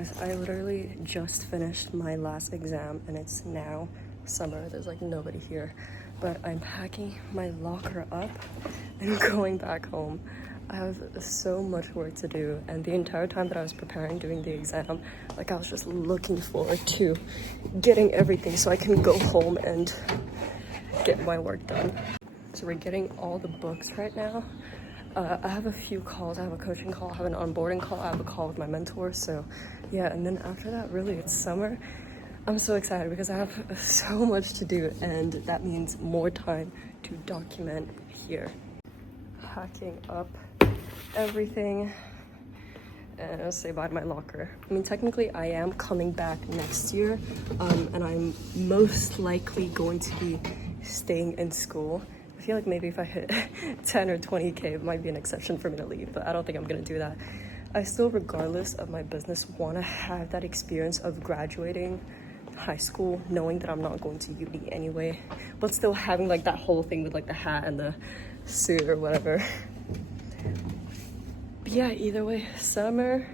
Guys, I literally just finished my last exam and it's now summer. There's like nobody here, but I'm packing my locker up and going back home. I have so much work to do, and the entire time that I was preparing doing the exam, like I was just looking forward to getting everything so I can go home and get my work done. So we're getting all the books right now. I have a few calls. I have a coaching call, I have an onboarding call, I have a call with my mentor. So yeah, and then after that, really, it's summer. I'm so excited because I have so much to do, and that means more time to document here. Packing up everything and I'll say bye to my locker. I mean, technically I am coming back next year, and I'm most likely going to be staying in school. I feel like maybe if I hit 10 or 20K, it might be an exception for me to leave, but I don't think I'm gonna do that. I still, regardless of my business, want to have that experience of graduating high school, knowing that I'm not going to uni anyway, but still having like that whole thing with like the hat and the suit or whatever. But yeah, either way, summer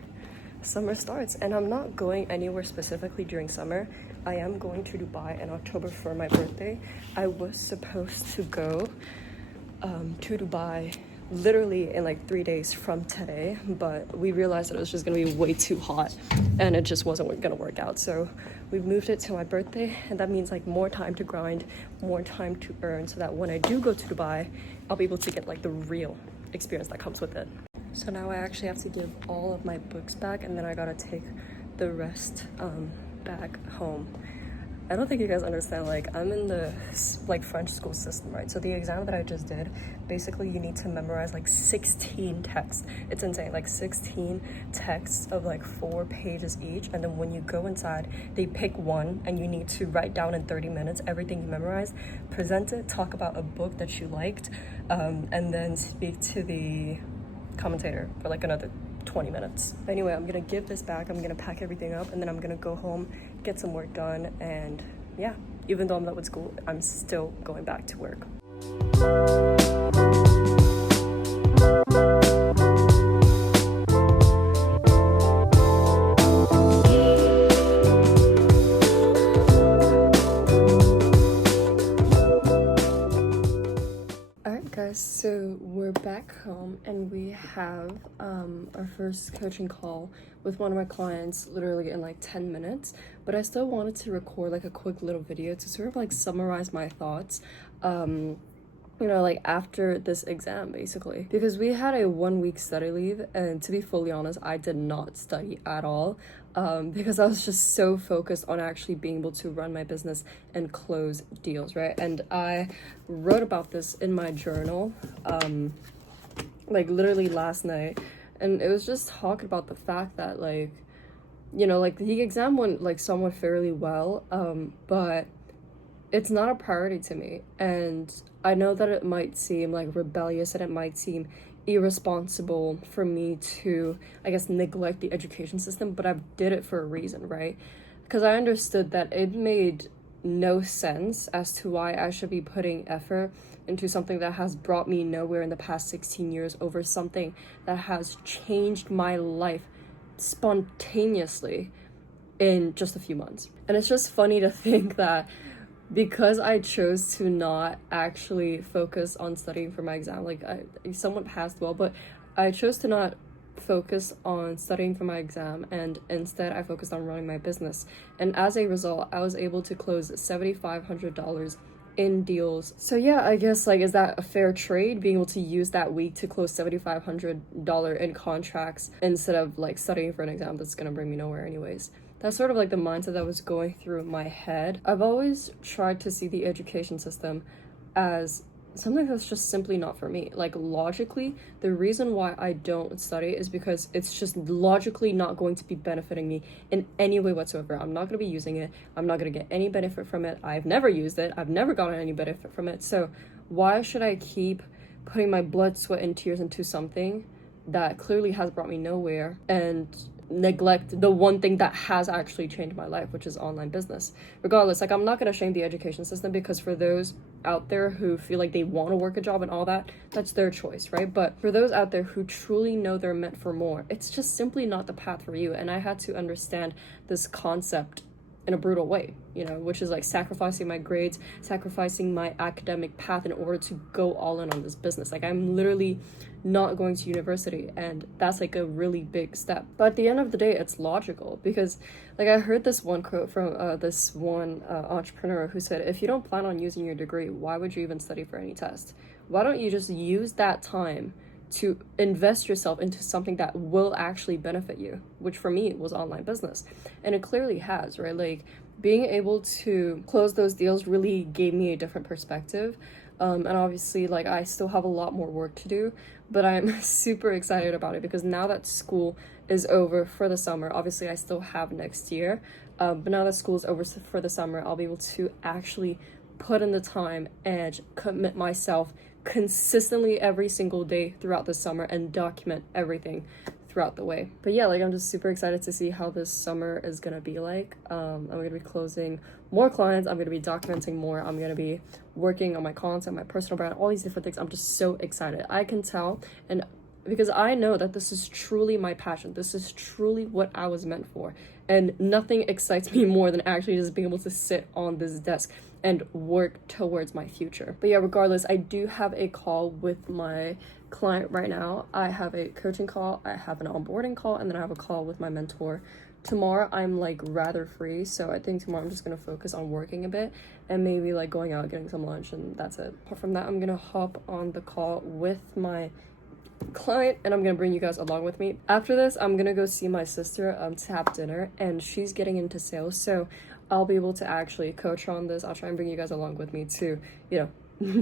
starts, and I'm not going anywhere specifically during summer. I am going to Dubai in October for my birthday. I was supposed to go to Dubai literally in like 3 days from today, but we realized that it was just gonna be way too hot and it just wasn't gonna work out. So we moved it to my birthday, and that means like more time to grind, more time to earn, so that when I do go to Dubai, I'll be able to get like the real experience that comes with it. So now I actually have to give all of my books back, and then I gotta take the rest back home. I don't think you guys understand, like I'm in the like French school system, right? So the exam that I just did, basically you need to memorize like 16 texts. It's insane, like 16 texts of like 4 pages each, and then when you go inside, they pick one and you need to write down in 30 minutes everything you memorized, present it, talk about a book that you liked, and then speak to the commentator for like another 20 minutes. Anyway, I'm gonna give this back, I'm gonna pack everything up, and then I'm gonna go home, get some work done, and yeah, even though I'm done with school, I'm still going back to work. Guys, so we're back home and we have our first coaching call with one of my clients literally in like 10 minutes, but I still wanted to record like a quick little video to sort of like summarize my thoughts you know, like after this exam, basically, because we had a 1-week study leave, and to be fully honest, I did not study at all, because I was just so focused on actually being able to run my business and close deals, right? And I wrote about this in my journal, like literally last night, and it was just talking about the fact that, like, you know, like the exam went like somewhat fairly well, but it's not a priority to me, and I know that it might seem like rebellious and it might seem irresponsible for me to, I guess, neglect the education system, but I did it for a reason, right? Because I understood that it made no sense as to why I should be putting effort into something that has brought me nowhere in the past 16 years over something that has changed my life spontaneously in just a few months. And it's just funny to think that because I chose to not actually focus on studying for my exam, like I somewhat passed well, but I chose to not focus on studying for my exam, and instead I focused on running my business. And as a result, I was able to close $7,500 in deals. So yeah, I guess, like, is that a fair trade, being able to use that week to close $7,500 in contracts instead of like studying for an exam that's gonna bring me nowhere anyways? That's sort of like the mindset that was going through my head. I've always tried to see the education system as something that's just simply not for me. Like, logically, the reason why I don't study is because it's just logically not going to be benefiting me in any way whatsoever. I'm not going to be using it. I'm not going to get any benefit from it. I've never used it. I've never gotten any benefit from it. So why should I keep putting my blood, sweat, and tears into something that clearly has brought me nowhere, and neglect the one thing that has actually changed my life, which is online business. Regardless, like, I'm not going to shame the education system, because for those out there who feel like they want to work a job and all that, that's their choice, right? But for those out there who truly know they're meant for more, it's just simply not the path for you. And I had to understand this concept in a brutal way, you know, which is like sacrificing my grades, sacrificing my academic path in order to go all in on this business. Like, I'm literally not going to university, and that's like a really big step. But at the end of the day, it's logical, because like, I heard this one quote from this one entrepreneur who said, if you don't plan on using your degree, why would you even study for any test? Why don't you just use that time to invest yourself into something that will actually benefit you, which for me was online business. And it clearly has, right? Like, being able to close those deals really gave me a different perspective. And obviously, like, I still have a lot more work to do, but I'm super excited about it, because now that school is over for the summer, obviously I still have next year, but now that school is over for the summer, I'll be able to actually put in the time and commit myself consistently every single day throughout the summer and document everything throughout the way. But yeah, like, I'm just super excited to see how this summer is gonna be like. I'm gonna be closing more clients, I'm gonna be documenting more, I'm gonna be working on my content, my personal brand, all these different things. I'm just so excited. I can tell, and because I know that this is truly my passion, this is truly what I was meant for, and nothing excites me more than actually just being able to sit on this desk and work towards my future. But yeah, regardless, I do have a call with my client right now. I have a coaching call, I have an onboarding call, and then I have a call with my mentor. Tomorrow I'm like rather free, so I think tomorrow I'm just gonna focus on working a bit and maybe like going out, getting some lunch, and that's it. Apart from that, I'm gonna hop on the call with my client and I'm gonna bring you guys along with me. After this, I'm gonna go see my sister to have dinner, and she's getting into sales, so I'll be able to actually coach her on this. I'll try and bring you guys along with me to, you know,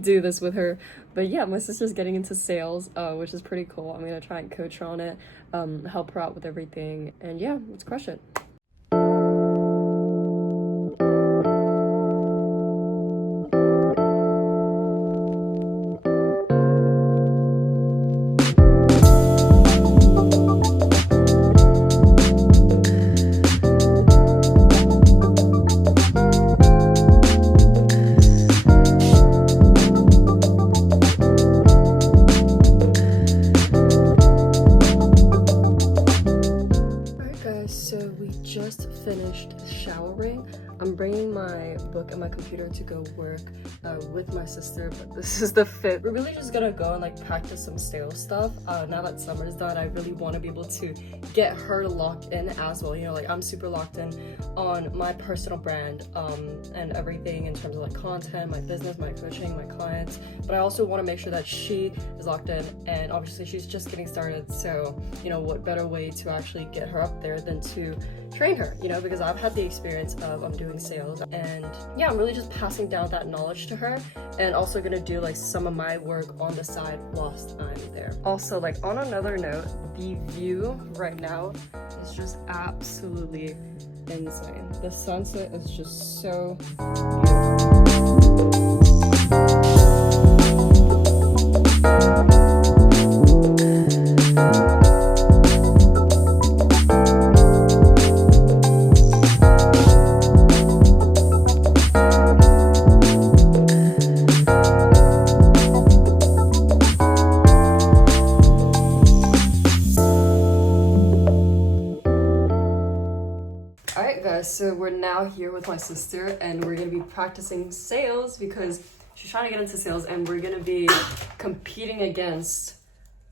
do this with her. But yeah, my sister's getting into sales, which is pretty cool. I'm gonna try and coach her on it, help her out with everything, and yeah, let's crush it. Showering. I'm bringing my book and my computer to go work with my sister, but this is the fit. We're really just gonna go and like practice some sales stuff. Now that summer's done, I really want to be able to get her locked in as well. You know, like, I'm super locked in on my personal brand and everything in terms of like content, my business, my coaching, my clients, but I also want to make sure that she is locked in, and obviously she's just getting started, so you know, what better way to actually get her up there than to train her, you know, because I've had the experience of doing sales, and yeah, I'm really just passing down that knowledge to her, and also gonna do like some of my work on the side whilst I'm there. Also, like, on another note, the view right now is just absolutely insane. The sunset is just so beautiful. So we're now here with my sister, and we're gonna be practicing sales because she's trying to get into sales, and we're gonna be competing against,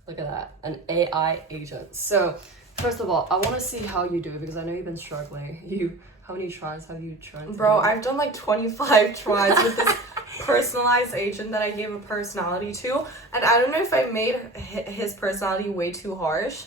look at that, an AI agent. So first of all, I want to see how you do it, because I know you've been struggling. How many tries have you tried? Bro, I've done like 25 tries with this personalized agent that I gave a personality to, and I don't know if I made his personality way too harsh,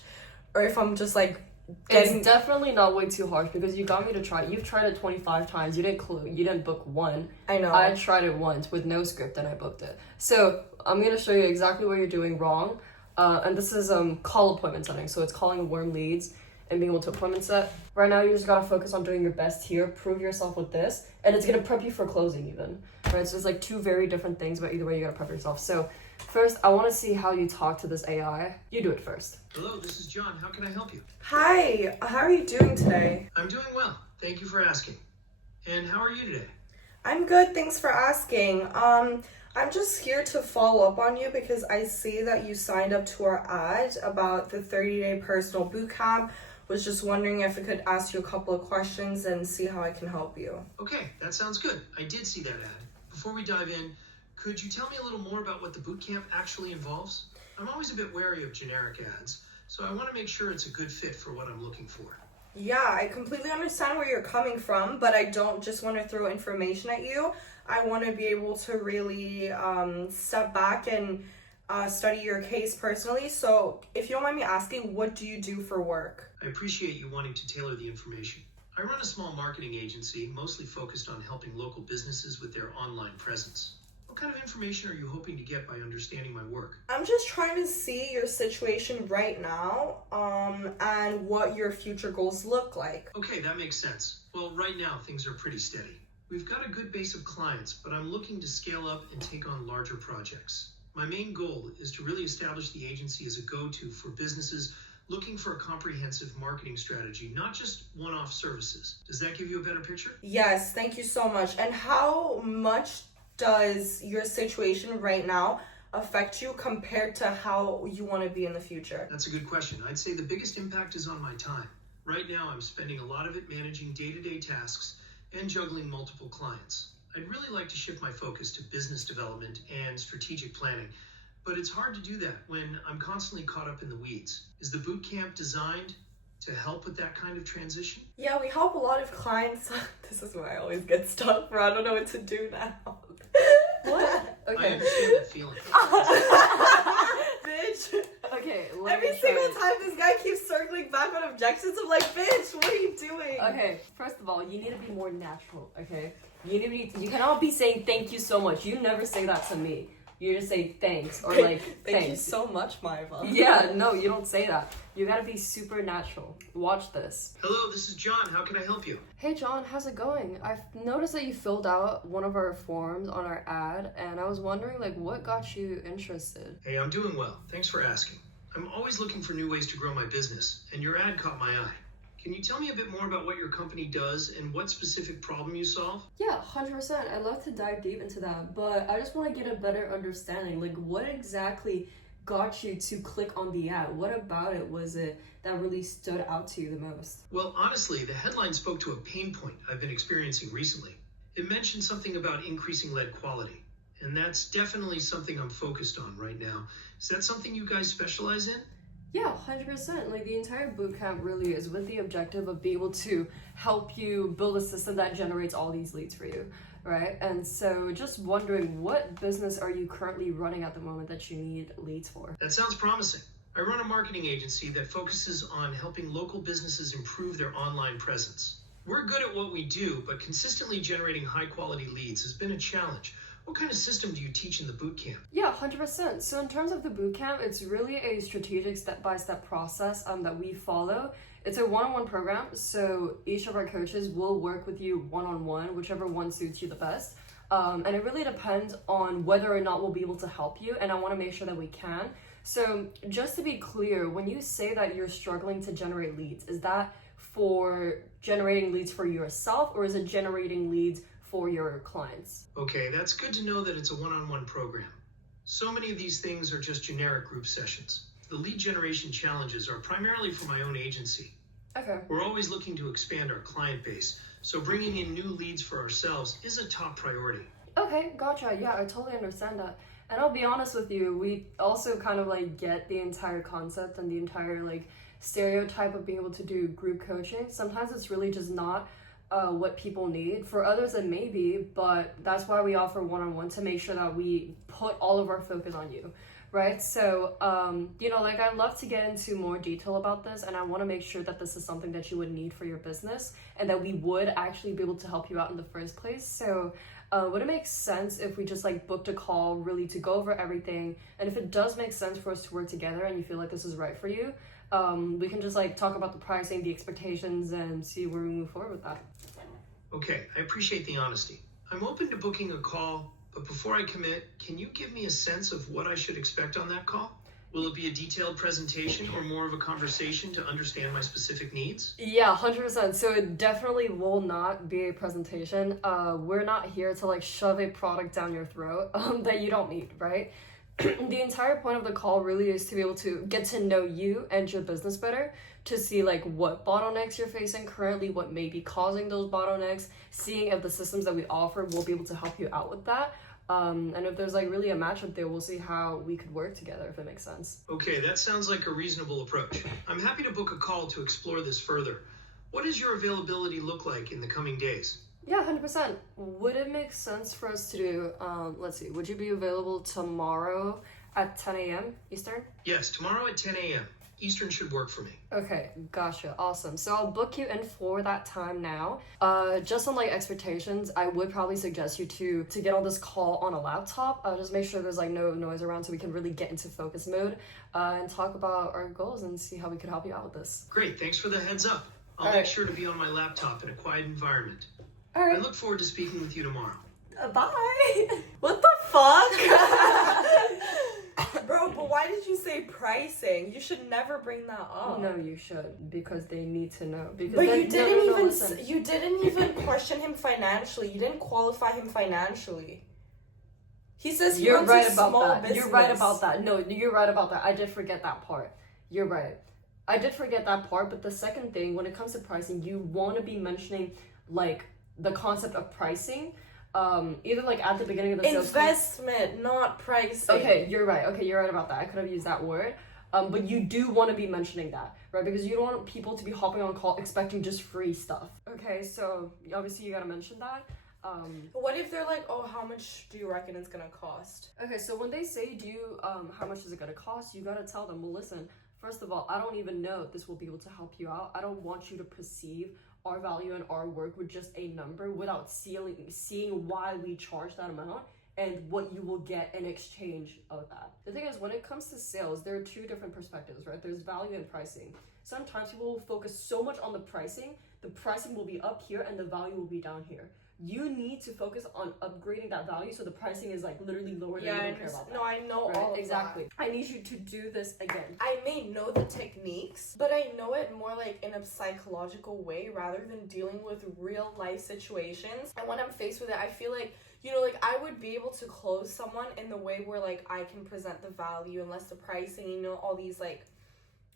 or if I'm just like it's definitely not way too harsh, because you got me to try it. You've tried it 25 times. You didn't book one. I know. I tried it once with no script and I booked it. So I'm gonna show you exactly what you're doing wrong. And this is call appointment setting. So it's calling warm leads and being able to appointment set. Right now, you just gotta focus on doing your best here. Prove yourself with this, and it's gonna prep you for closing even. Right? So it's like two very different things, but either way, you gotta prep yourself. So First, I want to see how you talk to this AI. You do it first. Hello, this is John. How can I help you? Hi, how are you doing today? I'm doing well. Thank you for asking. And how are you today? I'm good, thanks for asking. I'm just here to follow up on you because I see that you signed up to our ad about the 30-day personal bootcamp. Was just wondering if I could ask you a couple of questions and see how I can help you. Okay, that sounds good. I did see that ad. Before we dive in, could you tell me a little more about what the bootcamp actually involves? I'm always a bit wary of generic ads, so I want to make sure it's a good fit for what I'm looking for. Yeah, I completely understand where you're coming from, but I don't just want to throw information at you. I want to be able to really step back and study your case personally. So if you don't mind me asking, what do you do for work? I appreciate you wanting to tailor the information. I run a small marketing agency, mostly focused on helping local businesses with their online presence. What kind of information are you hoping to get by understanding my work? I'm just trying to see your situation right now, and what your future goals look like. Okay, that makes sense. Well, right now things are pretty steady. We've got a good base of clients, but I'm looking to scale up and take on larger projects. My main goal is to really establish the agency as a go-to for businesses looking for a comprehensive marketing strategy, not just one-off services. Does that give you a better picture? Yes, thank you so much. And how much does your situation right now affect you compared to how you want to be in the future? That's a good question. I'd say the biggest impact is on my time. Right now, I'm spending a lot of it managing day-to-day tasks and juggling multiple clients. I'd really like to shift my focus to business development and strategic planning, but it's hard to do that when I'm constantly caught up in the weeds. Is the boot camp designed to help with that kind of transition? Yeah, we help a lot of clients. This is where I always get stuck, where I don't know what to do now. What? I Okay. understand that feeling. Bitch. Okay, Every single time this guy keeps circling back on objections, I'm like, bitch, what are you doing? Okay, first of all, you need to be more natural, okay? You cannot be saying thank you so much. You never say that to me. You just say thanks or like Thank you thanks. so much, Maiva. Yeah, no, you don't say that. You gotta be super natural. Watch this. Hello, this is John. How can I help you? Hey John, how's it going? I've noticed that you filled out one of our forms on our ad, and I was wondering like what got you interested? Hey, I'm doing well. Thanks for asking. I'm always looking for new ways to grow my business, and your ad caught my eye. Can you tell me a bit more about what your company does and what specific problem you solve? Yeah, 100%. I'd love to dive deep into that, but I just want to get a better understanding. Like, what exactly got you to click on the ad? What about it was it that really stood out to you the most? Well, honestly, the headline spoke to a pain point I've been experiencing recently. It mentioned something about increasing lead quality, and that's definitely something I'm focused on right now. Is that something you guys specialize in? Yeah, 100%. Like the entire bootcamp really is with the objective of being able to help you build a system that generates all these leads for you, right? And so just wondering, what business are you currently running at the moment that you need leads for? That sounds promising. I run a marketing agency that focuses on helping local businesses improve their online presence. We're good at what we do, but consistently generating high quality leads has been a challenge. What kind of system do you teach in the boot camp? Yeah, 100%. So in terms of the bootcamp, it's really a strategic step-by-step process that we follow. It's a one-on-one program, so each of our coaches will work with you one-on-one, whichever one suits you the best. And it really depends on whether or not we'll be able to help you, and I want to make sure that we can. So just to be clear, when you say that you're struggling to generate leads, is that for generating leads for yourself, or is it generating leads for your clients? Okay, that's good to know that it's a one-on-one program. So many of these things are just generic group sessions. The lead generation challenges are primarily for my own agency. Okay. We're always looking to expand our client base, so bringing in new leads for ourselves is a top priority. Okay, gotcha. Yeah, I totally understand that. And I'll be honest with you, we also kind of like get the entire concept and the entire like stereotype of being able to do group coaching. Sometimes it's really just not what people need. For others it may be, but that's why we offer one-on-one, to make sure that we put all of our focus on you, right? So like I'd love to get into more detail about this, and I want to make sure that this is something that you would need for your business and that we would actually be able to help you out in the first place. So would it make sense if we just like booked a call really to go over everything, and if it does make sense for us to work together and you feel like this is right for you, we can just like talk about the pricing, the expectations, and see where we move forward with that. Okay, I appreciate the honesty. I'm open to booking a call, But before I commit, can you give me a sense of what I should expect on that call? Will it be a detailed presentation or more of a conversation to understand my specific needs? Yeah, 100%. So it definitely will not be a presentation. We're not here to like shove a product down your throat that you don't need, right? The entire point of the call really is to be able to get to know you and your business better, to see like what bottlenecks you're facing currently, what may be causing those bottlenecks, seeing if the systems that we offer will be able to help you out with that. And if there's like really a matchup there, we'll see how we could work together, if it makes sense. Okay, that sounds like a reasonable approach. I'm happy to book a call to explore this further. What does your availability look like in the coming days? Yeah, 100%. Would it make sense for us to do, let's see, would you be available tomorrow at 10 a.m. Eastern? Yes, tomorrow at 10 a.m. Eastern should work for me. Okay, gotcha. Awesome. So I'll book you in for that time now. Just on like expectations, I would probably suggest you to get on this call on a laptop. Just make sure there's like no noise around so we can really get into focus mode and talk about our goals and see how we could help you out with this. Great, thanks for the heads up. I'll All make right. sure to be on my laptop in a quiet environment. All I right. look forward to speaking with you tomorrow. Bye. What the fuck? Bro, but why did you say pricing? You should never bring that up. No, you should, because they need to know. Because But then- you didn't no, even listen. you didn't even question him financially. You didn't qualify him financially. He says he You're runs right a about small that. business. You're right about that. No, you're right about that. I did forget that part. You're right. I did forget that part, but the second thing, when it comes to pricing, you want to be mentioning like the concept of pricing, either like at the beginning of the sales call. Investment, not pricing. Okay, you're right. Okay, you're right about that. I could have used that word. But you do want to be mentioning that, right? Because you don't want people to be hopping on call expecting just free stuff. Okay, so obviously you gotta mention that. What if they're like, oh, how much do you reckon it's gonna cost? Okay, so when they say, how much is it gonna cost? You gotta tell them, well, listen, first of all, I don't even know if this will be able to help you out. I don't want you to perceive our value and our work with just a number without seeing why we charge that amount and what you will get in exchange of that. The thing is, when it comes to sales, there are two different perspectives, right? There's value and pricing. Sometimes people will focus so much on the pricing will be up here and the value will be down here. You need to focus on upgrading that value so the pricing is like literally lower than you don't care about that. No, I know Right, all of exactly. that. I need you to do this again. I may know the techniques, but I know it more like in a psychological way rather than dealing with real life situations. And when I'm faced with it, I feel like, you know, like I would be able to close someone in the way where like I can present the value and less the pricing, you know, all these like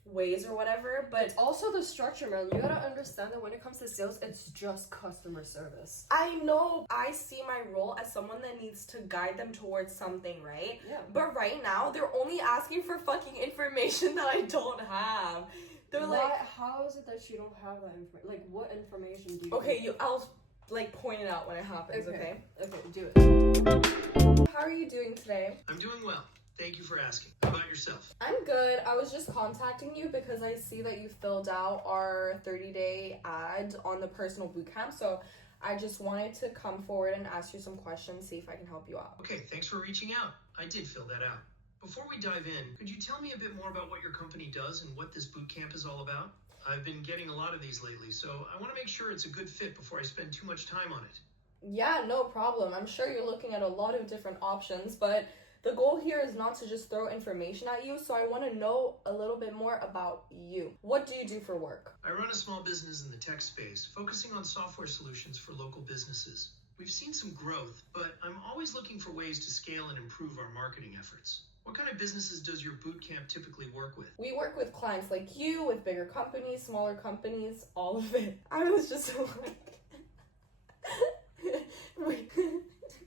ways or whatever. But Also the structure, man. You gotta understand that when it comes to sales, it's just customer service. I know I see my role as someone that needs to guide them towards something, right? Yeah. But right now, they're only asking for fucking information that I don't have. They're like, How is it that you don't have that information? Like, what information do you okay, I'll like point it out when it happens, okay? Okay, do it. How are you doing today? I'm doing well. Thank you for asking. How about yourself? I'm good. I was just contacting you because I see that you filled out our 30-day ad on the personal bootcamp. So I just wanted to come forward and ask you some questions, see if I can help you out. Okay, thanks for reaching out. I did fill that out. Before we dive in, could you tell me a bit more about what your company does and what this boot camp is all about? I've been getting a lot of these lately, so I want to make sure it's a good fit before I spend too much time on it. Yeah, no problem. I'm sure you're looking at a lot of different options, but the goal here is not to just throw information at you, so I want to know a little bit more about you. What do you do for work? I run a small business in the tech space, focusing on software solutions for local businesses. We've seen some growth, but I'm always looking for ways to scale and improve our marketing efforts. What kind of businesses does your boot camp typically work with? We work with clients like you, with bigger companies, smaller companies, all of it. I was just like...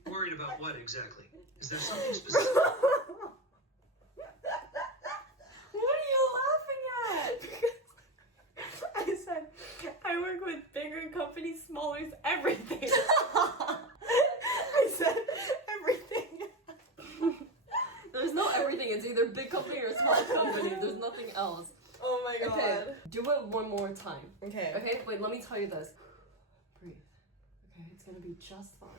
Worried about what exactly? Is there something specific? What are you laughing at? I said I work with bigger companies, smaller, everything. I said everything. There's no everything. It's either big company or small company. There's nothing else. Oh my god. Okay, do it one more time. Okay. Okay, wait, let me tell you this. Breathe. Okay, it's gonna be just fine.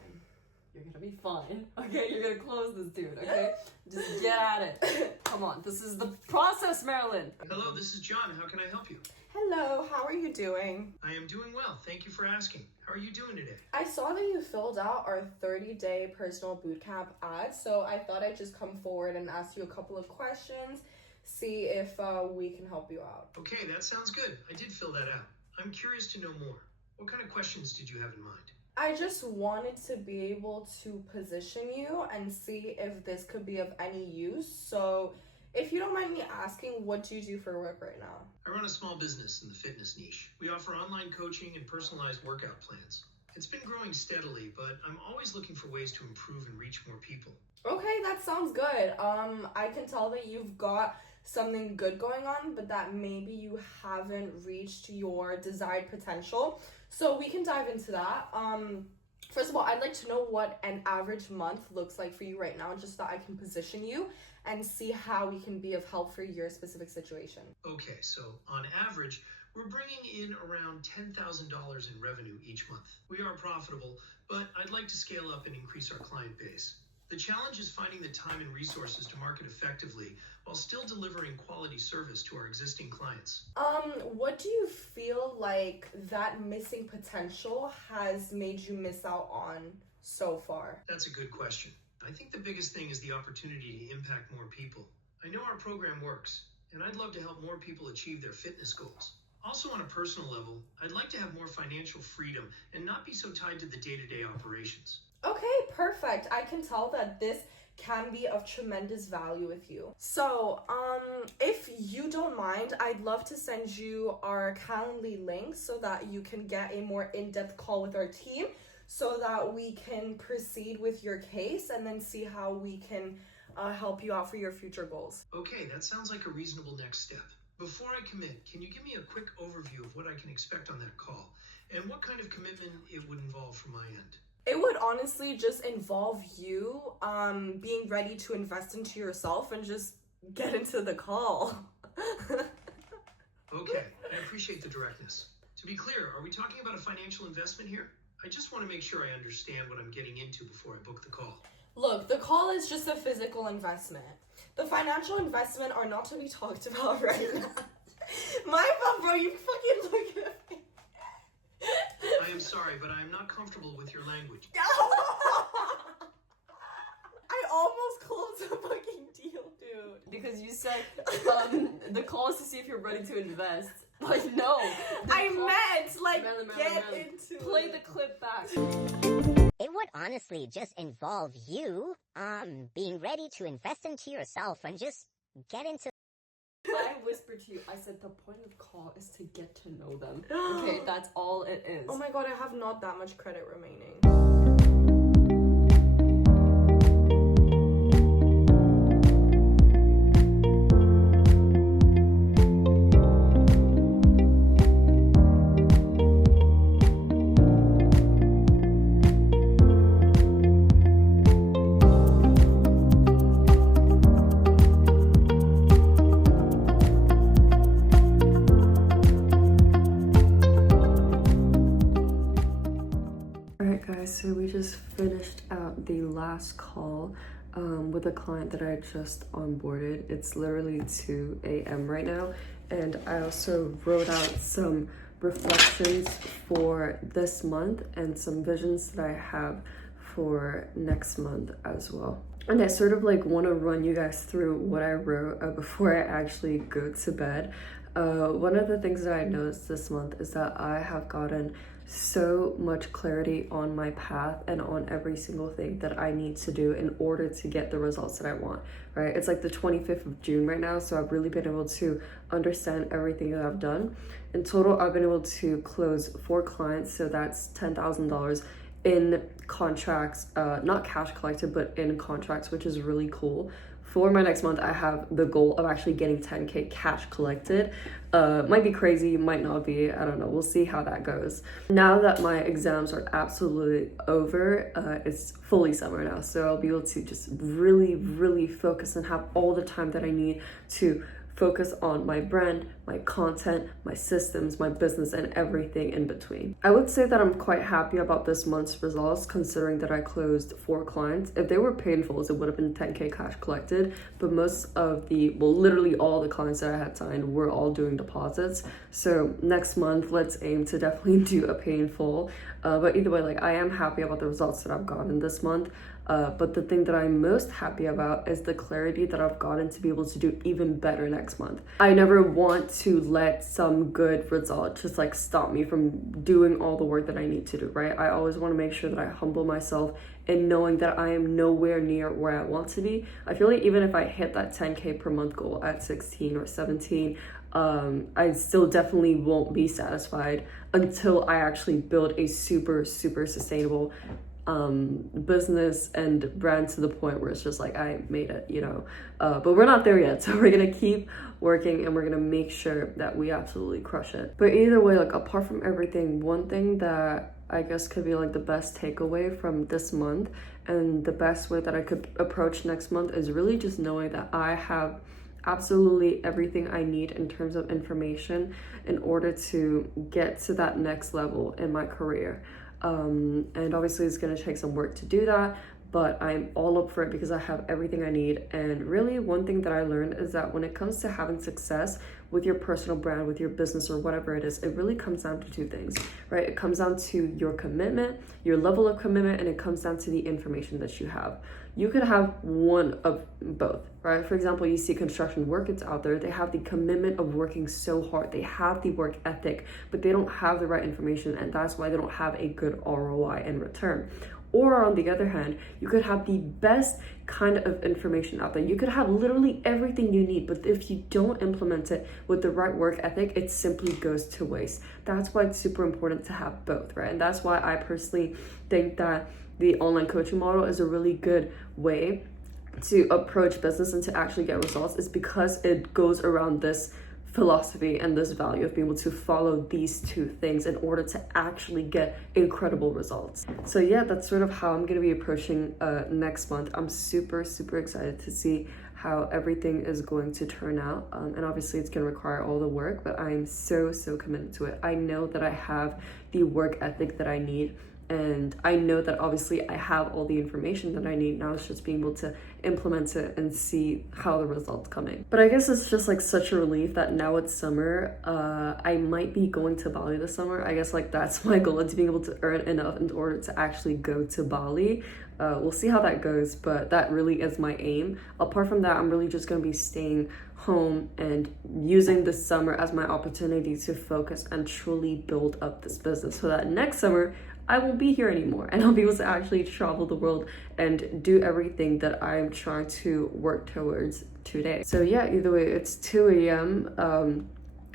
You're gonna be fine. Okay, you're gonna close this dude, okay? Just get at it. Come on, this is the process, Marilyn. Hello, this is John. How can I help you? Hello, how are you doing? I am doing well. Thank you for asking. How are you doing today? I saw that you filled out our 30-day personal bootcamp ad, so I thought I'd just come forward and ask you a couple of questions, see if we can help you out. Okay, that sounds good. I did fill that out. I'm curious to know more. What kind of questions did you have in mind? I just wanted to be able to position you and see if this could be of any use. So if you don't mind me asking, what do you do for work right now? I run a small business in the fitness niche. We offer online coaching and personalized workout plans. It's been growing steadily, but I'm always looking for ways to improve and reach more people. Okay, that sounds good. I can tell that you've got something good going on, but that maybe you haven't reached your desired potential. So we can dive into that. First of all, I'd like to know what an average month looks like for you right now, just so that I can position you and see how we can be of help for your specific situation. Okay, so on average, we're bringing in around $10,000 in revenue each month. We are profitable, but I'd like to scale up and increase our client base. The challenge is finding the time and resources to market effectively while still delivering quality service to our existing clients. What do you feel like that missing potential has made you miss out on so far? That's a good question. I think the biggest thing is the opportunity to impact more people. I know our program works, and I'd love to help more people achieve their fitness goals. Also, on a personal level, I'd like to have more financial freedom and not be so tied to the day-to-day operations. Okay, perfect. I can tell that this can be of tremendous value with you. So, if you don't mind, I'd love to send you our Calendly link so that you can get a more in-depth call with our team so that we can proceed with your case and then see how we can help you out for your future goals. Okay, that sounds like a reasonable next step. Before I commit, can you give me a quick overview of what I can expect on that call and what kind of commitment it would involve from my end? It would honestly just involve you being ready to invest into yourself and just get into the call. Okay, I appreciate the directness. To be clear, are we talking about a financial investment here? I just want to make sure I understand what I'm getting into before I book the call. Look, the call is just a physical investment. The financial investment are not to be talked about right now. My fault, bro, you fucking look at me. I am sorry, but I am not comfortable with your language. I almost closed a fucking deal, dude. Because you said the call is to see if you're ready to invest. Like, no. I meant, like, Marilyn, get Marilyn. into Play it. the clip back. It would honestly just involve you, being ready to invest into yourself and just get into. I whispered to you, I said the point of call is to get to know them. Okay, that's all it is. Oh my god, I have not that much credit remaining. Alright guys, so we just finished out the last call with a client that I just onboarded. It's literally 2 a.m. right now, and I also wrote out some reflections for this month and some visions that I have for next month as well. And I sort of like want to run you guys through what I wrote before I actually go to bed. One of the things that I noticed this month is that I have gotten so much clarity on my path and on every single thing that I need to do in order to get the results that I want, right? It's like the 25th of June right now, so I've really been able to understand everything that I've done. In total, I've been able to close 4 clients, so that's $10,000 in contracts, not cash collected, but in contracts, which is really cool. For my next month, I have the goal of actually getting 10K cash collected. Might be crazy, might not be, I don't know, we'll see how that goes. Now that my exams are absolutely over, it's fully summer now, so I'll be able to just really focus and have all the time that I need to focus on my brand, my content, my systems, my business, and everything in between. I would say that I'm quite happy about this month's results, considering that I closed 4 clients. If they were painful, it would have been 10K cash collected, but most of literally all the clients that I had signed were all doing deposits. So next month, let's aim to definitely do a painful. But either way, like, I am happy about the results that I've gotten this month. But the thing that I'm most happy about is the clarity that I've gotten to be able to do even better next month. I never want to let some good result just like stop me from doing all the work that I need to do, right? I always want to make sure that I humble myself in knowing that I am nowhere near where I want to be. I feel like even if I hit that 10K per month goal at 16 or 17, I still definitely won't be satisfied until I actually build a super sustainable business and brand to the point where it's just like, I made it, you know. But we're not there yet, so we're gonna keep working and we're gonna make sure that we absolutely crush it. But either way, like, apart from everything, one thing that I guess could be like the best takeaway from this month and the best way that I could approach next month is really just knowing that I have absolutely everything I need in terms of information in order to get to that next level in my career. And obviously it's going to take some work to do that, but I'm all up for it because I have everything I need. And really, one thing that I learned is that when it comes to having success with your personal brand, with your business or whatever it is, it really comes down to 2 things, right? It comes down to your commitment, your level of commitment, and it comes down to the information that you have. You could have one of both, right? For example, you see construction workers out there, they have the commitment of working so hard, they have the work ethic, but they don't have the right information, and that's why they don't have a good ROI in return. Or on the other hand, you could have the best kind of information out there. You could have literally everything you need, but if you don't implement it with the right work ethic, it simply goes to waste. That's why it's super important to have both, right? And that's why I personally think that the online coaching model is a really good way to approach business and to actually get results, is because it goes around this philosophy and this value of being able to follow these 2 things in order to actually get incredible results. So yeah, that's sort of how I'm going to be approaching next month. I'm super excited to see how everything is going to turn out, and obviously it's going to require all the work, but I'm so committed to it. I know that I have the work ethic that I need, and I know that obviously I have all the information that I need. Now it's just being able to implement it and see how the results coming. But I guess it's just like such a relief that now it's summer. I might be going to Bali this summer. I guess like that's my goal, to being able to earn enough in order to actually go to Bali. We'll see how that goes, but that really is my aim. Apart from that, I'm really just going to be staying home and using this summer as my opportunity to focus and truly build up this business so that next summer I won't be here anymore and I'll be able to actually travel the world and do everything that I'm trying to work towards today. So yeah, either way, it's 2 a.m.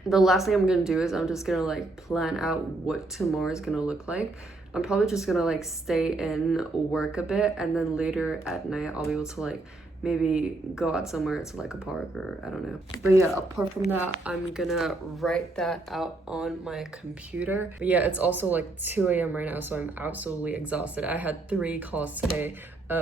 The last thing I'm gonna do is I'm just gonna like plan out what tomorrow is gonna look like. I'm probably just gonna like stay in, work a bit, and then later at night I'll be able to like maybe go out somewhere to like a park or I don't know. But yeah, apart from that, I'm gonna write that out on my computer. But yeah, it's also like 2 a.m. right now, so I'm absolutely exhausted. I had 3 calls today,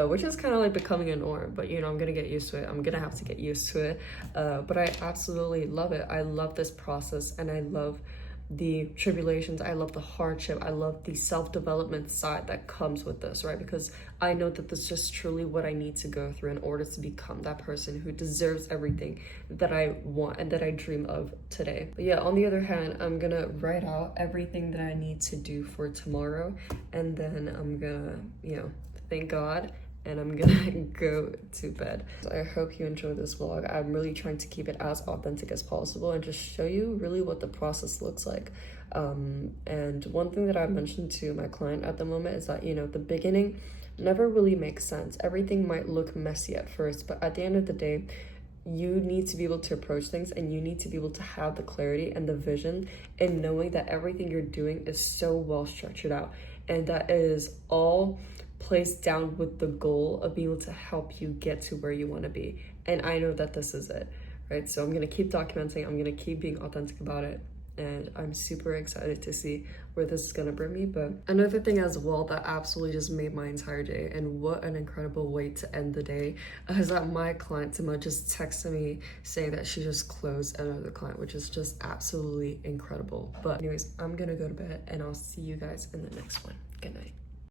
which is kind of like becoming a norm, but you know, I'm gonna get used to it. I'm gonna have to get used to it. But I absolutely love it. I love this process and I love the tribulations, I love the hardship, I love the self-development side that comes with this, right? Because I know that this is just truly what I need to go through in order to become that person who deserves everything that I want and that I dream of today. But yeah, on the other hand, I'm gonna write out everything that I need to do for tomorrow, and then I'm gonna, you know, thank God, and I'm gonna go to bed. So I hope you enjoyed this vlog. I'm really trying to keep it as authentic as possible and just show you really what the process looks like. And one thing that I've mentioned to my client at the moment is that, you know, the beginning never really makes sense. Everything might look messy at first, but at the end of the day, you need to be able to approach things and you need to be able to have the clarity and the vision and knowing that everything you're doing is so well structured out, and that is all placed down with the goal of being able to help you get to where you want to be. And I know that this is it, right? So I'm going to keep documenting, I'm going to keep being authentic about it, and I'm super excited to see where this is gonna bring me. But another thing as well that absolutely just made my entire day, and what an incredible way to end the day, is that my client Tima just texted me saying that she just closed another client, which is just absolutely incredible. But anyways, I'm gonna go to bed and I'll see you guys in the next one. Good night.